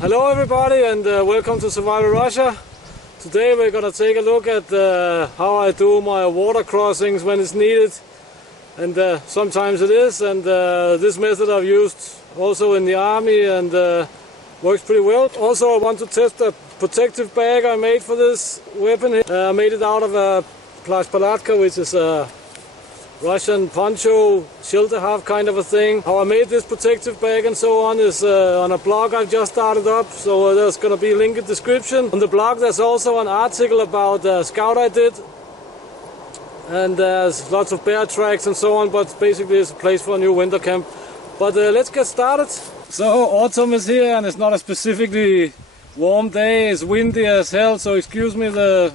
Hello everybody and welcome to Survival Russia. Today we're gonna take a look at how I do my water crossings when it's needed, and sometimes it is, and this method I've used also in the army and works pretty well. Also I want to test a protective bag I made for this weapon. I made it out of a plashpalatka, which is a Russian poncho shelter half kind of a thing. How I made this protective bag and so on is on a blog I've just started up, so there's gonna be a link in the description. On the blog there's also an article about a scout I did, and there's lots of bear tracks and so on, but basically it's a place for a new winter camp. But let's get started. So autumn is here and it's not a specifically warm day, it's windy as hell, so excuse me the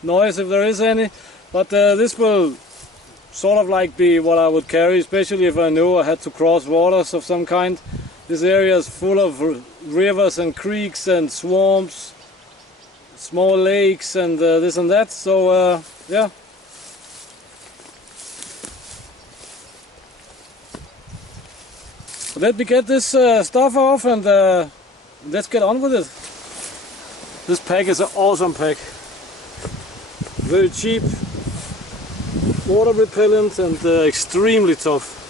noise if there is any, but this will sort of like be what I would carry, especially if I knew I had to cross waters of some kind. This area is full of rivers and creeks and swamps, small lakes and this and that, so yeah. Let me get this stuff off and let's get on with it. This pack is an awesome pack, very cheap, water repellent and extremely tough.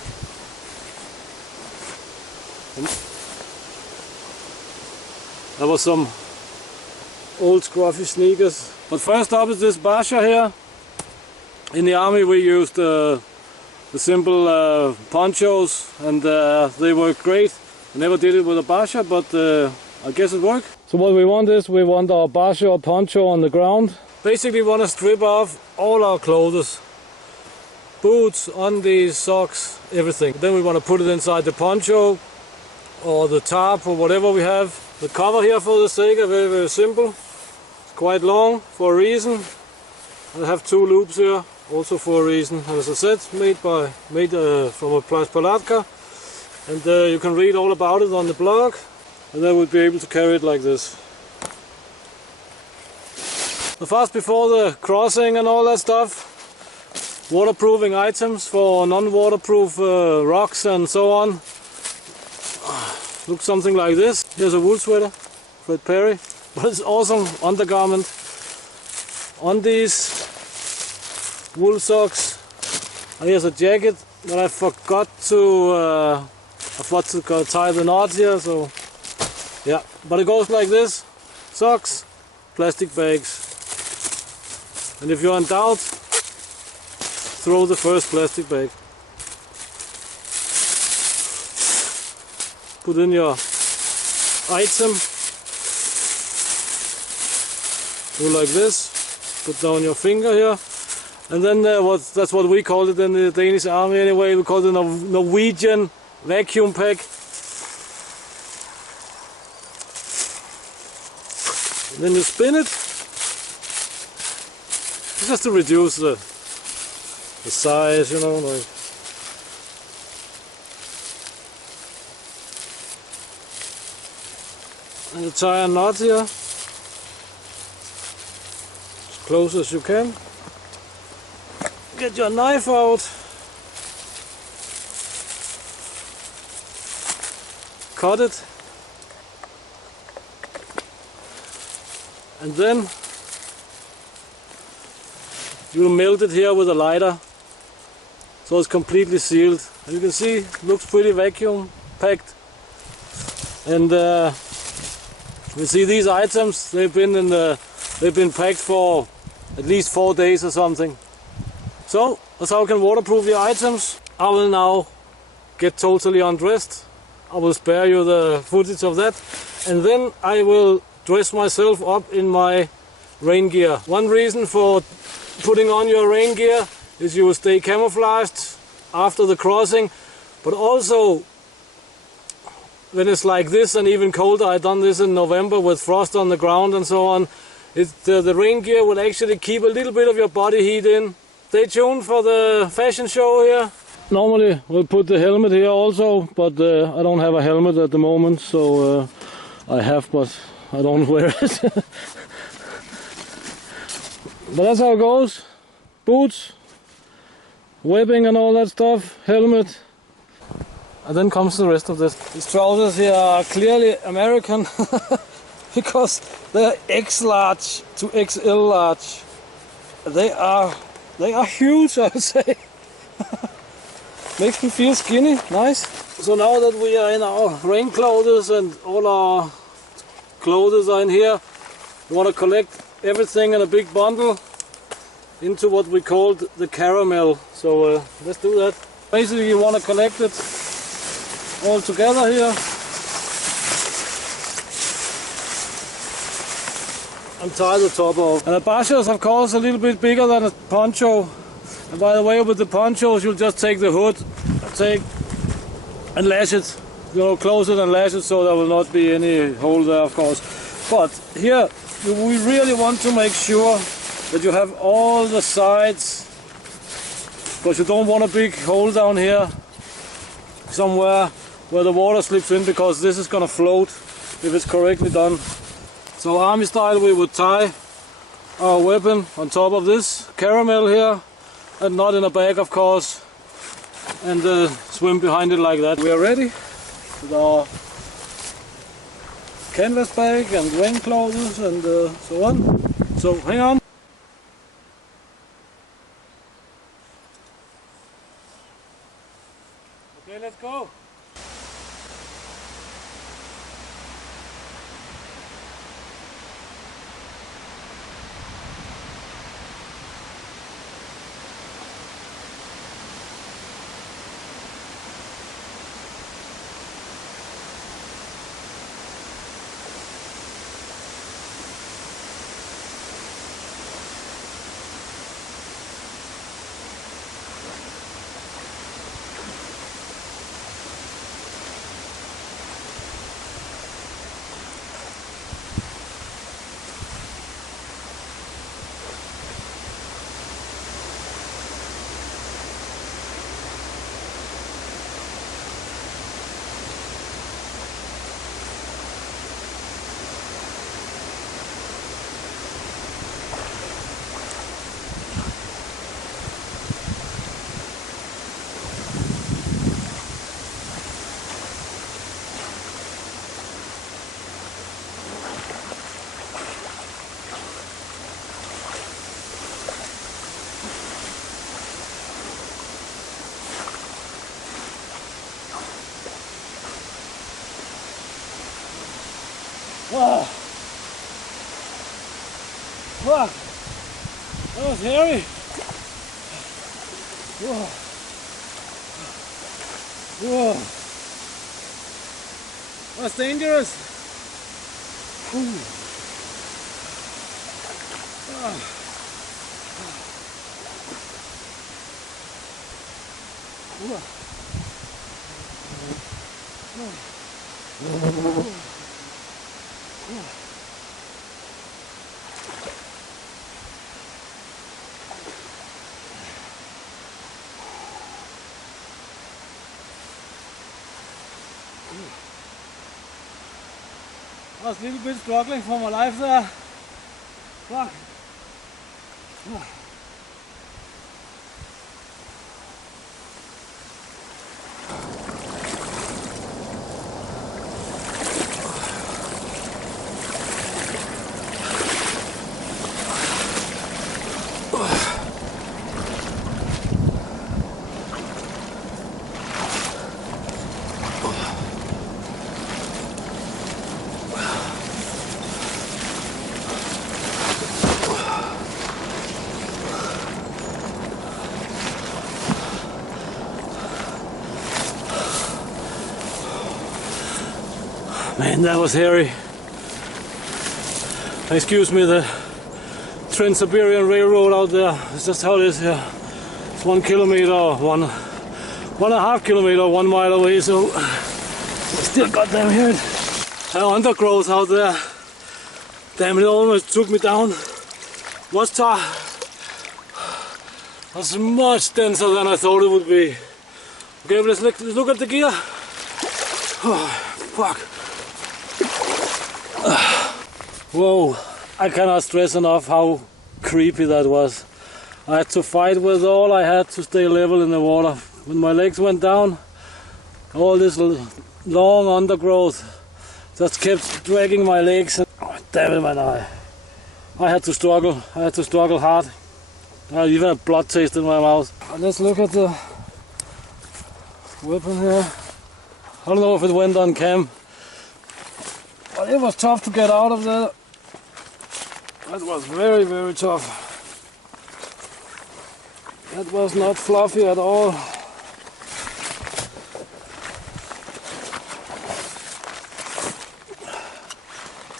That was some old scruffy sneakers. But first up is this Basha here. In the army we used the simple ponchos and they work great. I never did it with a Basha, but I guess it worked. So what we want is, we want our Basha or poncho on the ground. Basically we want to strip off all our clothes. Boots, undies, socks, everything. Then we want to put it inside the poncho or the tarp or whatever we have. The cover here for the Sega, very, very simple. It's quite long for a reason. I have two loops here, also for a reason. And as I said, made from a plashpalatka. And you can read all about it on the blog. And then we'll be able to carry it like this. So fast before the crossing and all that stuff, waterproofing items for non-waterproof rocks and so on. Looks something like this. Here's a wool sweater, Fred Perry, but it's awesome undergarment. Undies, wool socks, and here's a jacket that I forgot to tie the knot here, so yeah, but it goes like this: socks, plastic bags, and if you're in doubt, throw the first plastic bag. Put in your item. Do like this. Put down your finger here. And then that's what we call it in the Danish army anyway. We call it a Norwegian vacuum pack. And then you spin it. Just to reduce the size, you know, like. And you tie a knot here, as close as you can. Get your knife out. Cut it. And then you melt it here with a lighter. So it's completely sealed. And you can see it looks pretty vacuum packed. And you see these items, they've been packed for at least 4 days or something. So that's how you can waterproof your items. I will now get totally undressed. I will spare you the footage of that, and then I will dress myself up in my rain gear. One reason for putting on your rain gear is you will stay camouflaged after the crossing, but also when it's like this and even colder. I done this in November with frost on the ground and so on. The rain gear will actually keep a little bit of your body heat in. Stay tuned for the fashion show here. Normally we'll put the helmet here also, but I don't have a helmet at the moment, so I have, but I don't wear it. But that's how it goes. Boots, webbing and all that stuff, helmet. And then comes the rest of this. These trousers here are clearly American because they're X large to XL large. They are huge, I would say. Makes me feel skinny, nice. So now that we are in our rain clothes and all our clothes are in here, we want to collect everything in a big bundle into what we called the caramel. So let's do that. Basically you want to collect it all together here and tie the top off. And the basha is of course a little bit bigger than a poncho. And by the way, with the ponchos you'll just take the hood, and lash it, close it and lash it, so there will not be any hole there, of course. But here we really want to make sure that you have all the sides, because you don't want a big hole down here somewhere where the water slips in, because this is gonna float if it's correctly done. So army style we would tie our weapon on top of this caramel here, and not in a bag of course, and swim behind it like that. We are ready with our canvas bag and rain clothes and so on. So hang on. Okay, let's go. Wow. Wow. That was hairy. Whoa. Whoa. That's dangerous. Ooh. Ah. I was a little bit struggling for my life there. Fuck. Man, that was hairy. Excuse me, the Trans-Siberian Railroad out there. It's just how it is here. It's 1 kilometer, or 1.5 kilometer, 1 mile away, so still got them here. Undergrowth out there. Damn, it almost took me down. Mostar was much denser than I thought it would be. Okay, but let's look at the gear. Oh, fuck. Whoa, I cannot stress enough how creepy that was. I had to fight with all I had to stay level in the water. When my legs went down, all this long undergrowth just kept dragging my legs. And, oh, damn it, man! I had to struggle. I had to struggle hard. I even had blood taste in my mouth. Let's look at the weapon here. I don't know if it went on cam, but it was tough to get out of there. That was very, very tough. That was not fluffy at all.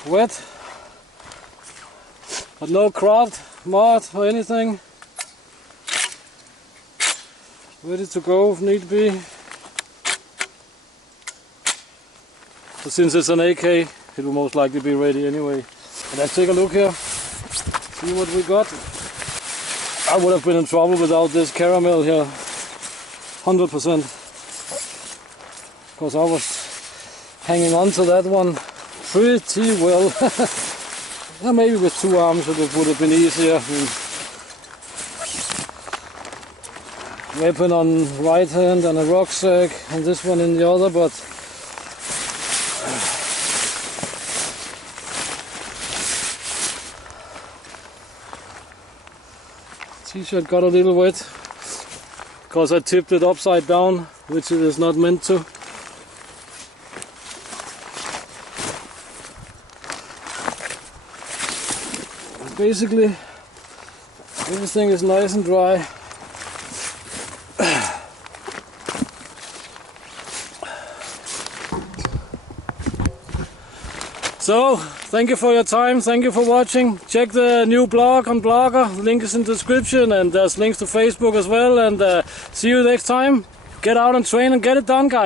Wet, but no craft, mud or anything. Ready to go if need be. But since it's an AK, it will most likely be ready anyway. And let's take a look here, see what we got. I would have been in trouble without this caramel here, 100%. Because I was hanging on to that one pretty well. Yeah, maybe with 2 arms it would have been easier. Weapon on right hand and a rucksack, and this one in the other, but t-shirt got a little wet because I tipped it upside down, which it is not meant to. Basically, everything is nice and dry. So, thank you for your time, thank you for watching. Check the new blog on Blogger, the link is in the description, and there's links to Facebook as well. And see you next time. Get out and train and get it done, guys.